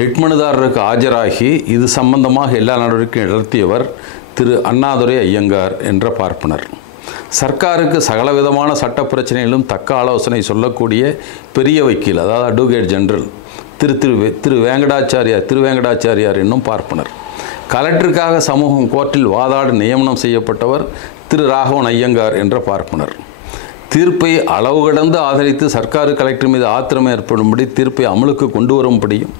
Writ மனுதாரருக்கு ஆஜராகி இது சம்பந்தமாக எல்லா நடவடிக்கையும் நடத்தியவர் திரு அண்ணாதுரை ஐயங்கார் என்ற பார்ப்பனர். சர்க்காருக்கு சகலவிதமான சட்ட பிரச்சனைகளிலும் தக்க ஆலோசனை சொல்லக்கூடிய பெரிய வக்கீல், அதாவது அட்வொகேட் ஜெனரல் திரு வேங்கடாச்சாரியார் என்னும் பார்ப்பனர். கலெக்டருக்காக சமூகம் கோர்ட்டில் வாதாட நியமனம் செய்யப்பட்டவர் திரு ராகவன் ஐயங்கார் என்ற பார்ப்பனர். தீர்ப்பை அளவு கடந்து ஆதரித்து சர்க்காரு கலெக்டர் மீது ஆத்திரம் ஏற்படும்படி தீர்ப்பை அமலுக்கு கொண்டு வரும்படியும்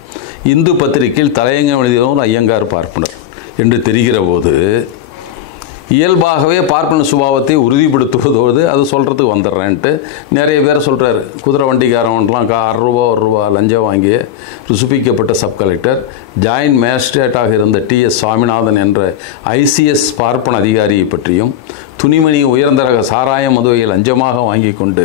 இந்து பத்திரிகையில் தலையங்கம் எழுதியவர் ஐயங்கார் பார்ப்பனர் என்று தெரிகிற போது இயல்பாகவே பார்ப்பன சுபாவத்தை உறுதிப்படுத்துவதோடு அது சொல்கிறதுக்கு வந்துடுறேன்ட்டு நிறைய பேர் சொல்கிறாரு. குதிரை வண்டிக்காரவன்லாம் ₹1 லஞ்சம் வாங்கிய ருசுபிக்கப்பட்ட சப் கலெக்டர் ஜாயின்ட் மேஜிஸ்ட்ரேட்டாக இருந்த TS சுவாமிநாதன் என்ற ICS பார்ப்பன அதிகாரியை பற்றியும் துணிமணி உயர்ந்த ரக சாராய மதுவையை லஞ்சமாக வாங்கி கொண்டு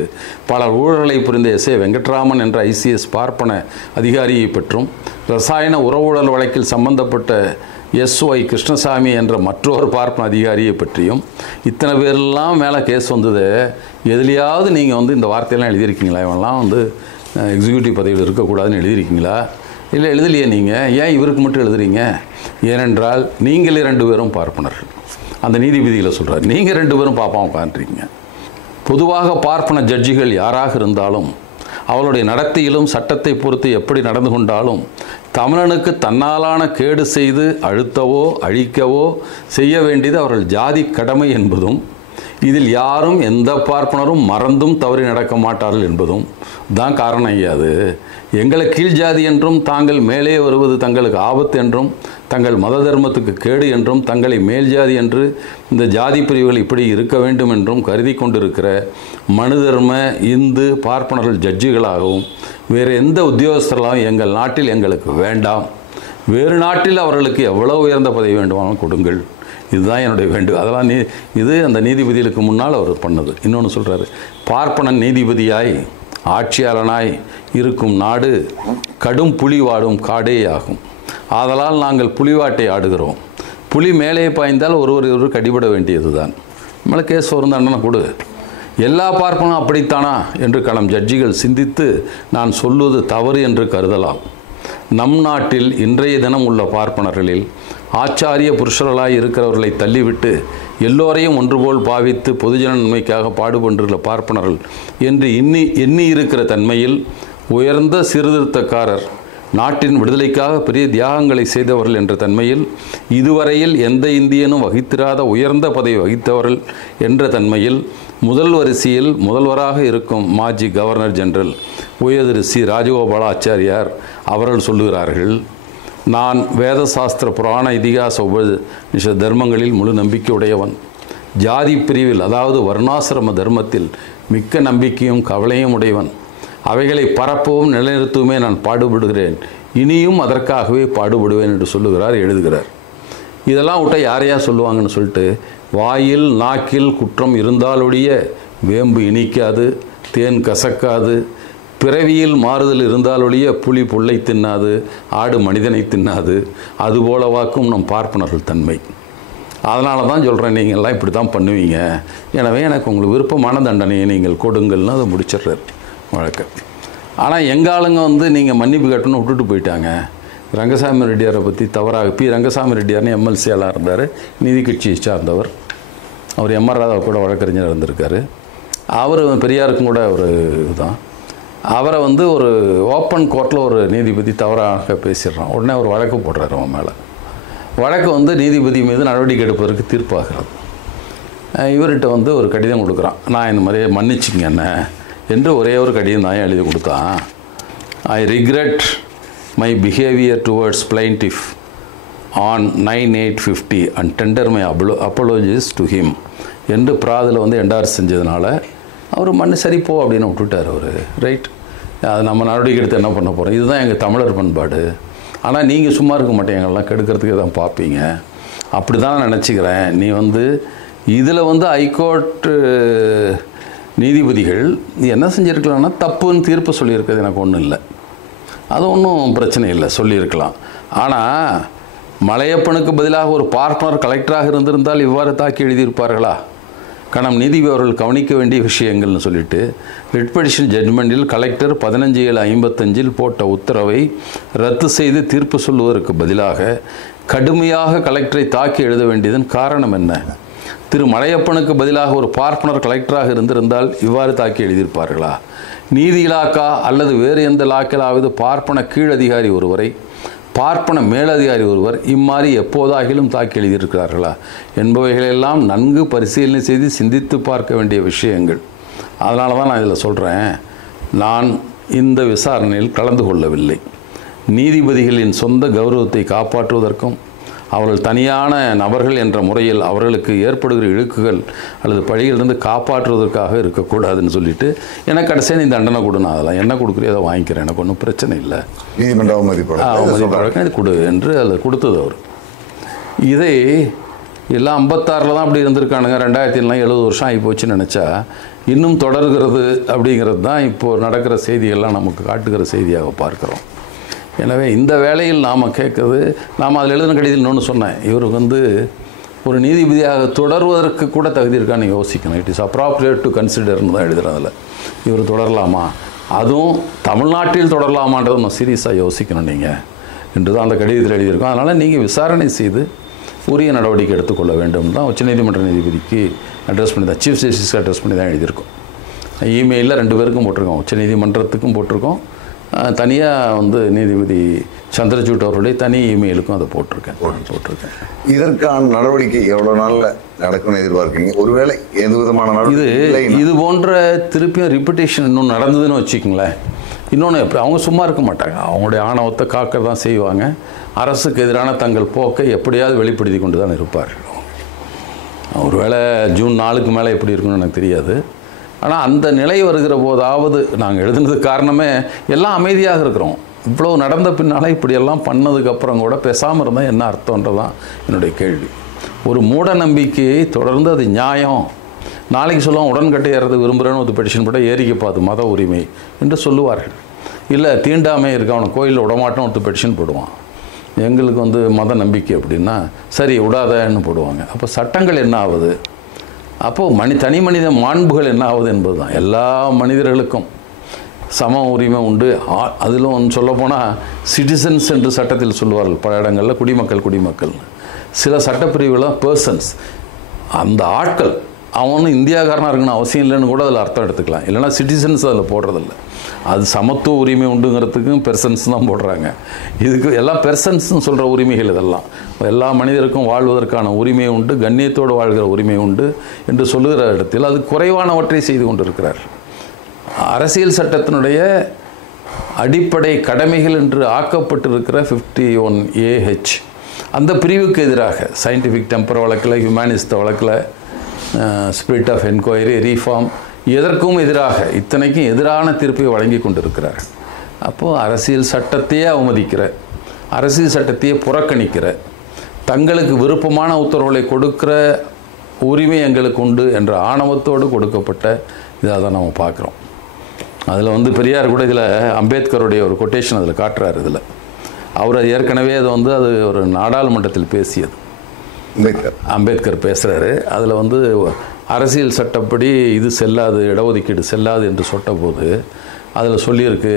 பல ஊழல்களை புரிந்த SA வெங்கட்ராமன் என்ற ICS பார்ப்பன அதிகாரியை பற்றும் ரசாயன உறவுழல் வழக்கில் சம்பந்தப்பட்ட SY கிருஷ்ணசாமி என்ற மற்றொரு பார்ப்பன அதிகாரியை பற்றியும் இத்தனை பேரெல்லாம் மேலே கேஸ் வந்தது. எதுலையாவது நீங்கள் இந்த வார்த்தையெல்லாம் எழுதியிருக்கீங்களா? இவெல்லாம் எக்ஸிக்யூட்டிவ் பதவியில் இருக்கக்கூடாதுன்னு எழுதியிருக்கீங்களா? இல்லை எழுதலையே. நீங்கள் ஏன் இவருக்கு மட்டும் எழுதுறீங்க? ஏனென்றால் நீங்கள் 2 பேரும் பார்ப்பனர்கள். அந்த நீதிபதியில் சொல்கிறார், நீங்கள் 2 பேரும் பாப்பாக உட்காந்துருக்கீங்க. பொதுவாக பார்ப்பன ஜட்ஜிகள் யாராக இருந்தாலும் அவளுடைய நடத்தையிலும் சட்டத்தை பொறுத்து எப்படி நடந்து கொண்டாலும் தமிழனுக்கு தன்னாலான கேடு செய்து அழுத்தவோ அழிக்கவோ செய்ய வேண்டியது அவர்கள் ஜாதி கடமை என்பதும் இதில் யாரும் எந்த பார்ப்பனரும் மறந்தும் தவறி நடக்க மாட்டார்கள் என்பதும் தான் காரணம். ஐயாது எங்களை கீழ் ஜாதி என்றும் தாங்கள் மேலே வருவது தங்களுக்கு ஆபத்து என்றும் தங்கள் மத தர்மத்துக்கு கேடு என்றும் தங்களை மேல் ஜாதி என்று இந்த ஜாதி பிரிவுகள் இப்படி இருக்க வேண்டும் என்றும் கருதி கொண்டிருக்கிற மனு தர்ம இந்து பார்ப்பனர்கள் ஜட்ஜிகளாகவும் வேறு எந்த உத்தியோகஸ்தர்களாகவும் எங்கள் நாட்டில் எங்களுக்கு வேண்டாம். வேறு நாட்டில் அவர்களுக்கு எவ்வளோ உயர்ந்த பதவி வேண்டுமானாலும் கொடுங்கள். இதுதான் என்னுடைய வேண்டும். அதெல்லாம் இது அந்த நீதிபதிகளுக்கு முன்னால் அவர் பண்ணது. இன்னொன்று சொல்கிறாரு, பார்ப்பனன் நீதிபதியாய் ஆட்சியாளனாய் இருக்கும் நாடு கடும் புலி வாடும் காடே ஆகும். ஆதலால் நாங்கள் புலிவாட்டை ஆடுகிறோம். புலி மேலே பாய்ந்தால் ஒருவர் கடிபட வேண்டியது தான். நம்மளை கேஸ் ஒரு தண்டனை கொடு. எல்லா பார்ப்பனும் அப்படித்தானா என்று களம் ஜட்ஜிகள் சிந்தித்து நான் சொல்வது தவறு என்று கருதலாம். நம் நாட்டில் இன்றைய தினம் உள்ள பார்ப்பனர்களில் ஆச்சாரிய புருஷர்களாய் இருக்கிறவர்களை தள்ளிவிட்டு எல்லோரையும் ஒன்றுபோல் பாவித்து பொதுஜன நன்மைக்காக பாடுபட்டுள்ள பார்ப்பனர்கள் என்று எண்ணி இருக்கிற தன்மையில் உயர்ந்த சீர்திருத்தக்காரர், நாட்டின் விடுதலைக்காக பெரிய தியாகங்களை செய்தவர்கள் என்ற தன்மையில் இதுவரையில் எந்த இந்தியனும் வகித்திராத உயர்ந்த பதவி வகித்தவர்கள் என்ற தன்மையில் முதல் வரிசையில் முதல்வராக இருக்கும் மாஜி கவர்னர் ஜெனரல் உயர் சி ராஜகோபாலாச்சாரியார் அவர்கள் சொல்லுகிறார்கள், நான் வேத சாஸ்திர புராண இதிகாச உபநிஷ தர்மங்களில் முழு நம்பிக்கை உடையவன். ஜாதி பிரிவில் அதாவது வர்ணாசிரம தர்மத்தில் மிக்க நம்பிக்கையும் கவலையும் உடையவன். அவைகளை பரப்பவும் நிலைநிறுத்தவுமே நான் பாடுபடுகிறேன். இனியும் அதற்காகவே பாடுபடுவேன் என்று சொல்லுகிறார், எழுதுகிறார். இதெல்லாம் விட்ட யாரையா சொல்லுவாங்கன்னு சொல்லிட்டு, வாயில் நாக்கில் குற்றம் இருந்தாலொழிய வேம்பு இனிக்காது, தேன் கசக்காது, பிறவியில் மாறுதல் இருந்தாலொழிய புலி புல்லை தின்னாது, ஆடு மனிதனை தின்னாது, அதுபோலவாக்கும் நம் பார்ப்பனர்கள் தன்மை. அதனால தான் சொல்கிறேன், நீங்கள்லாம் இப்படி தான் பண்ணுவீங்க. எனவே எனக்கு உங்களுக்கு விருப்பமான தண்டனையை நீங்கள் கொடுங்கள்னு அதை முடிச்சிடுறார் வழக்கம். ஆனால் எங்கள் ஆளுங்க நீங்கள் மன்னிப்பு கட்டணும்னு விட்டுட்டு போயிட்டாங்க. ரங்கசாமி ரெட்டியாரை பற்றி தவறாக ரங்கசாமி ரெட்டியார்னு MLC-ஆளாக இருந்தார், நீதி கட்சியை சார்ந்தவர். அவர் MR ராதா கூட வழக்கறிஞர் இருந்திருக்கார். அவர் பெரியாருக்கும் கூட ஒரு இதுதான். அவரை ஒரு ஓப்பன் கோர்ட்டில் ஒரு நீதிபதி தவறாக பேசிடுறான். உடனே ஒரு வழக்கு போடுறாரு அவன் மேலே. வழக்கு நீதிபதி மீது நடவடிக்கை எடுப்பதற்கு தீர்ப்பாகிறது. இவர்கிட்ட ஒரு கடிதம் கொடுக்குறான், நான் இந்த மாதிரி மன்னிச்சிங்க என்ன என்று ஒரே ஒரு கடிதம் தான் எழுதி கொடுத்தான். I regret my behaviour towards plaintiff on 9/8/50 and tender my apologies to him என்று பிராதில் என்டார்ஸ் செஞ்சதுனால அவர் சரிப்போ அப்படின்னு விட்டுட்டார். அவர் ரைட், அது நம்ம நடவடிக்கை எடுத்து என்ன பண்ண போகிறோம், இதுதான் எங்கள் தமிழர் பண்பாடு. ஆனால் நீங்கள் சும்மா இருக்க மாட்டேங்க, எங்கள்லாம் கெடுக்கிறதுக்கு தான் பார்ப்பீங்க. அப்படி தான் நினச்சிக்கிறேன். நீ இதில் ஹைகோர்ட்டு நீதிபதிகள் என்ன செஞ்சுருக்கலாம்னா, தப்புன்னு தீர்ப்பு சொல்லியிருக்கிறது எனக்கு ஒன்றும் இல்லை, அது ஒன்றும் பிரச்சனை இல்லை, சொல்லியிருக்கலாம். ஆனால் மலையப்பனுக்கு பதிலாக ஒரு பார்ப்பனர் கலெக்டராக இருந்திருந்தால் இவ்வாறு தாக்கி எழுதியிருப்பார்களா? கணம் நீதிபதி அவர்கள் கவனிக்க வேண்டிய விஷயங்கள்னு சொல்லிட்டு ரிட் பெட்டிஷன் ஜட்மெண்டில் கலெக்டர் 15/7/55 போட்ட உத்தரவை ரத்து செய்து தீர்ப்பு சொல்வதற்கு பதிலாக கடுமையாக கலெக்டரை தாக்கி எழுத வேண்டியதன் காரணம் என்ன? திரு மலையப்பனுக்கு பதிலாக ஒரு பார்ப்பனர் கலெக்டராக இருந்திருந்தால் இவ்வாறு தாக்கி எழுதியிருப்பார்களா? நீதி இலாக்கா அல்லது வேறு எந்த இலாக்கிலாவது பார்ப்பன கீழதிகாரி ஒருவரை பார்ப்பன மேலதிகாரி ஒருவர் இம்மாதிரி எப்போதாகிலும் தாக்கி எழுதியிருக்கிறார்களா என்பவைகளெல்லாம் நன்கு பரிசீலனை செய்து சிந்தித்து பார்க்க வேண்டிய விஷயங்கள். அதனால தான் நான் இதில் சொல்கிறேன், நான் இந்த விசாரணையில் கலந்து கொள்ளவில்லை. நீதிபதிகளின் சொந்த கௌரவத்தை காப்பாற்றுவதற்கும் அவர்கள் தனியான நபர்கள் என்ற முறையில் அவர்களுக்கு ஏற்படுகிற இழுக்குகள் அல்லது பழிகளிலிருந்து காப்பாற்றுவதற்காக இருக்கக்கூடாதுன்னு சொல்லிட்டு எனக்கு கடைசியாக நீ தண்டனை கொடுனா, அதெல்லாம் என்ன கொடுக்குறேன் அதை வாங்கிக்கிறேன், எனக்கு ஒன்றும் பிரச்சனை இல்லை, நீதிமன்ற அவமதிப்பு இது கொடு என்று அதில் கொடுத்தது அவர். இதை எல்லாம் 56 தான் அப்படி இருந்திருக்கானுங்க, 2070 வருஷம் ஆகி போச்சுன்னு நினச்சா இன்னும் தொடர்கிறது அப்படிங்கிறது தான் இப்போது நடக்கிற செய்திகள்லாம் நமக்கு காட்டுகிற செய்தியாக பார்க்குறோம். எனவே இந்த வேளையில் நாம் கேட்குறது, நாம் அதில் எழுதின கடிதத்தில் இன்னொன்று சொன்னேன், இவருக்கு ஒரு நீதிபதியாக தொடர்வதற்கு கூட தகுதி இருக்கான்னு யோசிக்கணும். இட் இஸ் அப்ராப்ரியேட் டு கன்சிடர்னு தான் எழுதுகிறேன். அதில் இவர் தொடரலாமா, அதுவும் தமிழ்நாட்டில் தொடரலாமான்றதை நம்ம சீரியஸாக யோசிக்கணும் நீங்கள் என்று தான் அந்த கடிதத்தில் எழுதியிருக்கோம். அதனால் நீங்கள் விசாரணை செய்து உரிய நடவடிக்கை எடுத்துக்கொள்ள வேண்டும் தான் உச்சநீதிமன்ற நீதிபதிக்கு அட்ரஸ் பண்ணி தான், சீஃப் ஜஸ்டிஸ்க்கு அட்ரஸ் பண்ணி தான் எழுதியிருக்கோம். இமெயிலில் 2 பேருக்கும் போட்டிருக்கோம், உச்சநீதிமன்றத்துக்கும் போட்டிருக்கோம், தனியாக நீதிபதி சந்திரசூட் அவருடைய தனி இமெயிலுக்கும் அதை போட்டிருக்கேன். இதற்கான நடவடிக்கை எவ்வளோ நாளில் நடக்கும்னு எதிர்பார்க்குறீங்க? ஒருவேளை எந்த விதமான இது போன்ற திருப்பியும் ரிப்பீட்டேஷன் இன்னும் நடந்ததுன்னு வச்சுக்கோங்களேன், இன்னொன்று எப்படி அவங்க சும்மா இருக்க மாட்டாங்க, அவங்களுடைய ஆணவத்தை காக்க தான் செய்வாங்க. அரசுக்கு எதிரான தங்கள் போக்கை எப்படியாவது வெளிப்படுத்தி கொண்டு தான் இருப்பார். ஒருவேளை ஜூன் 4க்கு மேலே எப்படி இருக்குன்னு எனக்கு தெரியாது. ஆனால் அந்த நிலை வருகிற போதாவது, நாங்கள் எழுதுனதுக்கு காரணமே எல்லாம் அமைதியாக இருக்கிறோம், இவ்வளோ நடந்த பின்னால் இப்படியெல்லாம் பண்ணதுக்கப்புறம் கூட பேசாமல் இருந்தால் என்ன அர்த்தம்ன்றதான் என்னுடைய கேள்வி. ஒரு மூட நம்பிக்கையை தொடர்ந்து அது நியாயம், நாளைக்கு சொல்லுவோம் உடன்கட்டை ஏறது விரும்புகிறேன்னு ஒரு பெட்டிஷன் போட்டால் ஏறிக்கப்பாது மத உரிமை என்று சொல்லுவார்கள். இல்லை தீண்டாமை இருக்க அவனை கோயிலில் விடமாட்டோம் ஒரு பெட்டிஷன் போடுவான், எங்களுக்கு மத நம்பிக்கை அப்படின்னா சரி விடாதன்னு போடுவாங்க. அப்போ சட்டங்கள் என்ன ஆகுது? அப்போது தனி மனித மாண்புகள் என்ன ஆகுது என்பது தான். எல்லா மனிதர்களுக்கும் சம உரிமை உண்டு. அதிலும் சொல்லப்போனால் சிட்டிசன்ஸ் என்று சட்டத்தில் சொல்லுவார்கள் பல இடங்களில், குடிமக்கள். சில சட்டப்பிரிவுகள்லாம் பர்சன்ஸ், அந்த ஆட்கள், அவனும் இந்தியாக்காரனாக இருக்கணும் அவசியம் இல்லைன்னு கூட அதில் அர்த்தம் எடுத்துக்கலாம். இல்லைனா சிட்டிசன்ஸ் அதில் போடுறதில்ல. அது சமத்துவ உரிமை உண்டுங்கிறதுக்கும் பெர்சன்ஸ் தான் போடுறாங்க. இதுக்கு எல்லாம் பெர்சன்ஸ்னு சொல்கிற உரிமைகள் இதெல்லாம். எல்லா மனிதருக்கும் வாழ்வதற்கான உரிமை உண்டு, கண்ணியத்தோடு வாழ்கிற உரிமை உண்டு என்று சொல்லுகிற இடத்தில் அது குறைவானவற்றை செய்து கொண்டிருக்கிறார். அரசியல் சட்டத்தினுடைய அடிப்படை கடமைகள் என்று ஆக்கப்பட்டிருக்கிற 51AH அந்த பிரிவுக்கு எதிராக சயின்டிஃபிக் டெம்பர் வழக்கில், ஹியூமனிஸ்ட் வழக்கில், ஸ்பிரிட் ஆஃப் என்கொயரி, ரீஃபார்ம், எதற்கும் எதிராக இத்தனைக்கும் எதிரான தீர்ப்பை வழங்கி கொண்டிருக்கிறார். அப்போது அரசியல் சட்டத்தையே அவமதிக்கிற, அரசியல் சட்டத்தையே புறக்கணிக்கிற, தங்களுக்கு விருப்பமான உத்தரவுகளை கொடுக்கிற உரிமை எங்களுக்கு உண்டு என்ற ஆணவத்தோடு கொடுக்கப்பட்ட இதாக தான் நம்ம பார்க்குறோம். அதில் பெரியார் கூட இதில் அம்பேத்கருடைய ஒரு கொட்டேஷன் அதில் காட்டுறாரு. இதில் அவர் ஏற்கனவே அது ஒரு நாடாளுமன்றத்தில் பேசியது, அம்பேத்கர் பேசுகிறாரு. அதில் அரசியல் சட்டப்படி இது செல்லாது, இடஒதுக்கீடு செல்லாது என்று சொன்னபோது அதில் சொல்லியிருக்கு,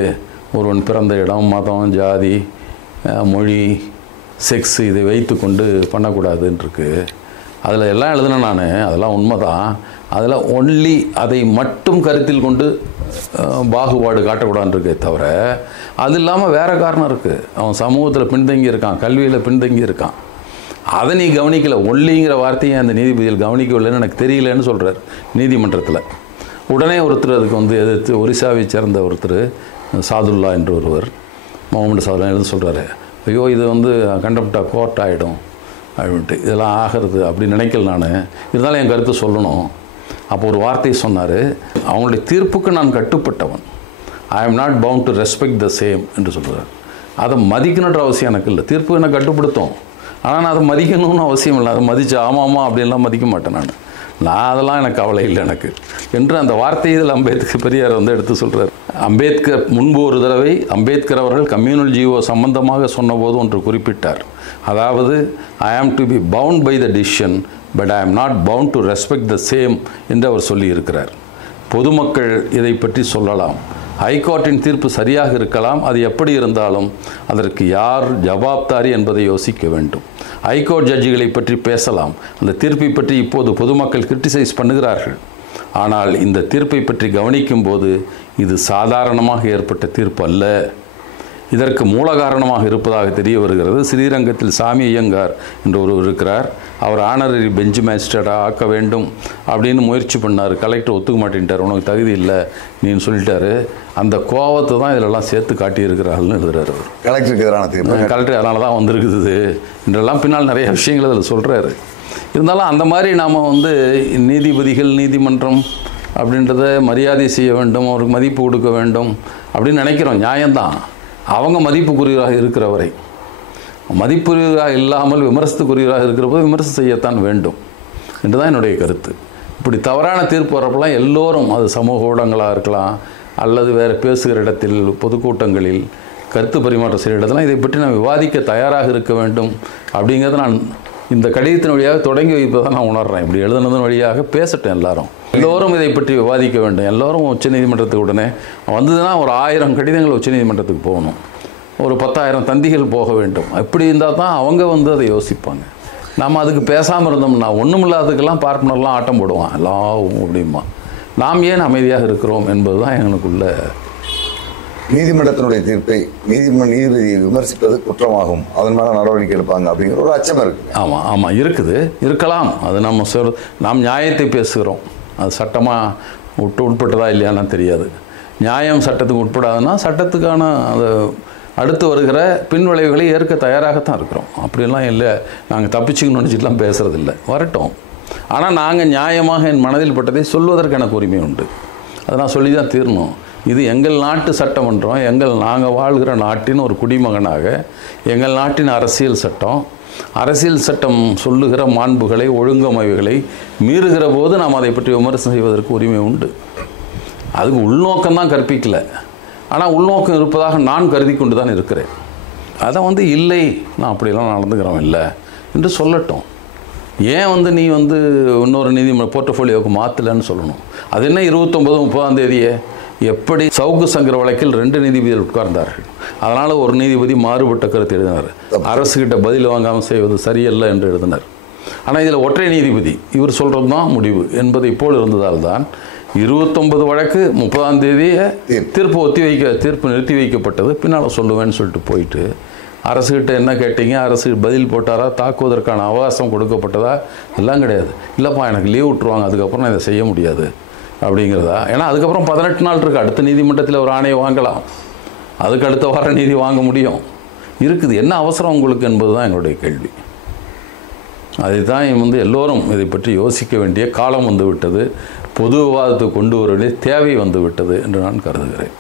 ஒருவன் பிறந்த இடம், மதம், ஜாதி, மொழி, செக்ஸ் இதை வைத்து கொண்டு பண்ணக்கூடாதுன்ருக்கு. அதில் எல்லாம் எழுதுனேன் நான், அதெல்லாம் உண்மைதான். அதில் ஒன்லி அதை மட்டும் கருத்தில் கொண்டு பாகுபாடு காட்டக்கூடாதுன்றக்கே தவிர அது இல்லாமல் வேறு காரணம் இருக்குது. அவன் சமூகத்தில் பின்தங்கி இருக்கான், கல்வியில் பின்தங்கி இருக்கான், அதை நீ கவனிக்கலை. ஒல்லிங்கிற வார்த்தையை அந்த நீதிபதிகள் கவனிக்கவில்லைன்னு எனக்கு தெரியலன்னு சொல்கிறார் நீதிமன்றத்தில். உடனே ஒருத்தர் அதுக்கு எதிர்த்து ஒரிசாவை சேர்ந்த ஒருத்தர் சாதுல்லா என்று ஒருவர், முகமது சாதுல்லா எழுத சொல்கிறாரு, ஐயோ இது கண்டெம்ப்ட் ஆஃப் கோர்ட் ஆகிடும் அப்படின்ட்டு, இதெல்லாம் ஆகிறது அப்படி நினைக்கல நான், இருந்தாலும் என் கருத்து சொல்லணும். அப்போ ஒரு வார்த்தை சொன்னார், அவங்களுடைய தீர்ப்புக்கு நான் கட்டுப்பட்டவன், I am not bound to respect the same என்று சொல்கிறார். அதை மதிக்கணுன்ற அவசியம் எனக்கு இல்லை, தீர்ப்பு என்னை கட்டுப்படுத்தும், ஆனால் நான் அதை மதிக்கணும்னு அவசியம் இல்லை. அதை மதித்து ஆமாம் அப்படின்லாம் மதிக்க மாட்டேன். நான் அதெல்லாம் எனக்கு கவலை இல்லை எனக்கு என்று அந்த வார்த்தையை இதில் அம்பேத்கர் பெரியார் வந்து எடுத்து சொல்கிறார். அம்பேத்கர் முன்பு ஒரு தடவை அம்பேத்கர் அவர்கள் கம்யூனல் ஜீவோ சம்பந்தமாக சொன்னபோது ஒன்று குறிப்பிட்டார். அதாவது I am to be bound by the decision but I am not bound to respect the same என்று அவர் சொல்லியிருக்கிறார். பொதுமக்கள் இதை பற்றி சொல்லலாம், ஹைகோர்ட்டின் தீர்ப்பு சரியாக இருக்கலாம், அது எப்படி இருந்தாலும் அதற்கு யார் ஜவாப்தாரி என்பதை யோசிக்க வேண்டும். ஹைகோர்ட் ஜட்ஜிகளை பற்றி பேசலாம், அந்த தீர்ப்பை பற்றி இப்போது பொதுமக்கள் கிரிட்டிசைஸ் பண்ணுகிறார்கள். ஆனால் இந்த தீர்ப்பை பற்றி கவனிக்கும் போது இது சாதாரணமாக ஏற்பட்ட தீர்ப்பு அல்ல, இதற்கு மூல காரணமாக இருப்பதாக தெரிய வருகிறது. ஸ்ரீரங்கத்தில் சாமி ஐயங்கார் என்று ஒருவர் இருக்கிறார். அவர் ஆனரரி பெஞ்ச் மேஜிஸ்ட்ரேட்டாக ஆக்க வேண்டும் அப்படின்னு முயற்சி பண்ணார். கலெக்டர் ஒத்துக்க மாட்டேன்ட்டார், உனக்கு தகுதி இல்லை நீன்னு சொல்லிட்டாரு. அந்த கோவத்தை தான் இதிலெல்லாம் சேர்த்து காட்டியிருக்கிறார்கள்னு எழுதுறாரு அவர். கலெக்டருக்கு எதிரான தீர்ப்பு, கலெக்டர் அதனால தான் வந்திருக்குது என்றெல்லாம் பின்னால் நிறைய விஷயங்கள் அதில் சொல்கிறாரு. இருந்தாலும் அந்த மாதிரி நாம் வந்து நீதிபதிகள் நீதிமன்றம் அப்படின்றத மரியாதை செய்ய வேண்டும், அவருக்கு மதிப்பு கொடுக்க வேண்டும் அப்படின்னு நினைக்கிறோம். நியாயம்தான். அவங்க மதிப்புக்குரியவராக இருக்கிற வரை, மதிப்புரியவராக இல்லாமல் விமர்சனத்துக்குரியவராக இருக்கிற போது விமர்சனம் செய்யத்தான் வேண்டும் என்று தான் என்னுடைய கருத்து. இப்படி தவறான தீர்ப்பு வரப்பெல்லாம் எல்லோரும், அது சமூக ஊடகங்களாக இருக்கலாம் அல்லது வேறு பேசுகிற இடத்தில் பொதுக்கூட்டங்களில் கருத்து பரிமாற்றம் செய்கிற இடத்துல இதை பற்றி நான் விவாதிக்க தயாராக இருக்க வேண்டும் அப்படிங்கிறத நான் இந்த கடிதத்தின் வழியாக தொடங்கி வைப்பதை நான் உணர்றேன். இப்படி எழுதுனதன் வழியாக பேசட்டேன், எல்லோரும் இதை பற்றி விவாதிக்க வேண்டும். எல்லோரும் உச்சநீதிமன்றத்துக்கு உடனே வந்ததுன்னா ஒரு 1000 கடிதங்கள் உச்சநீதிமன்றத்துக்கு போகணும், ஒரு 10,000 தந்திகள் போக வேண்டும். இப்படி இருந்தால் தான் அவங்க வந்து அதை யோசிப்பாங்க. நாம் அதுக்கு பேசாமல் இருந்தோம்னா ஒன்றும் இல்லாததுக்கெல்லாம் பார்ட்னர்லாம் ஆட்டம் போடுவான் எல்லாம் அப்படிமா. நாம் ஏன் அமைதியாக இருக்கிறோம் என்பது தான் எங்களுக்குள்ள. நீதிமன்றத்தினுடைய தீர்ப்பை நீதிபதியை விமர்சிப்பது குற்றமாகும், அதன் மேலே நடவடிக்கை எடுப்பாங்க அப்படிங்கிற ஒரு அச்சம் இருக்குது. ஆமாம் இருக்கலாம். அது நாம் நியாயத்தை பேசுகிறோம், அது சட்டமாக உட்பட்டதா இல்லையான்னு தெரியாது. நியாயம் சட்டத்துக்கு உட்படாதுன்னா சட்டத்துக்கான அது அடுத்து வருகிற பின்விளைவுகளை ஏற்க தயாராகத்தான் இருக்கிறோம். அப்படிலாம் இல்லை, நாங்கள் தப்பிச்சுக்கணும்னு நினச்சிட்டுலாம் பேசுகிறதில்ல, வரட்டும். ஆனால் நாங்கள் நியாயமாக என் மனதில் பட்டதை சொல்வதற்கு எனக்கு உரிமை உண்டு, அதை நான் சொல்லி தான் தீரணும். இது எங்கள் நாட்டு சட்டமன்றம், நாங்கள் வாழ்கிற நாட்டின் ஒரு குடிமகனாக எங்கள் நாட்டின் அரசியல் சட்டம் சொல்லுகிற மாண்புகளை ஒழுங்கமைவுகளை மீறுகிற போது நாம் அதை பற்றி விமர்சனம் செய்வதற்கு உரிமை உண்டு. அதுக்கு உள்நோக்கம்தான் கற்பிக்கலை, ஆனால் உள்நோக்கம் இருப்பதாக நான் கருதி கொண்டு தான் இருக்கிறேன். அதை வந்து இல்லை, நான் அப்படிலாம் நடந்துக்கிறோம் இல்லை என்று சொல்லட்டும். ஏன் வந்து நீ வந்து இன்னொரு நீதிமன்ற போர்ட்ஃபோலியோவுக்கு மாற்றலைன்னு சொல்லணும். அது என்ன 29-30 எப்படி சவுக்கு சங்கர வழக்கில் 2 நீதிபதிகள் உட்கார்ந்தார்கள், அதனால் ஒரு நீதிபதி மாறுபட்ட கருத்து எழுதினார், அரசுகிட்ட பதில் வாங்காமல் செய்வது சரியல்ல என்று எழுதினார். ஆனால் இதில் ஒற்றை நீதிபதி இவர் சொல்கிறது தான் முடிவு என்பதை போல் இருந்ததால் தான் 29 வழக்கு 30 தீர்ப்பு நிறுத்தி வைக்கப்பட்டது. பின்னால் சொல்லுவேன்னு சொல்லிட்டு போயிட்டு அரசுகிட்ட என்ன கேட்டீங்க, அரசு பதில் போட்டாரா, தாக்குவதற்கான அவகாசம் கொடுக்கப்பட்டதா, எல்லாம் கிடையாது. இல்லைப்பா எனக்கு லீவ் விட்டுருவாங்க, அதுக்கப்புறம் நான் இதை செய்ய முடியாது அப்படிங்கிறதா. ஏன்னா அதுக்கப்புறம் 18 நாள் இருக்குது, அடுத்த நீதிமன்றத்தில் ஒரு ஆணையை வாங்கலாம், அதுக்கு அடுத்த வாரம் நீதி வாங்க முடியும் இருக்குது. என்ன அவசரம் உங்களுக்கு என்பது தான் எங்களுடைய கேள்வி. அதை தான் வந்து எல்லோரும் இதை பற்றி யோசிக்க வேண்டிய காலம் வந்துவிட்டது, பொது விவாதத்தை கொண்டு வர வேண்டிய தேவை வந்துவிட்டது என்று நான் கருதுகிறேன்.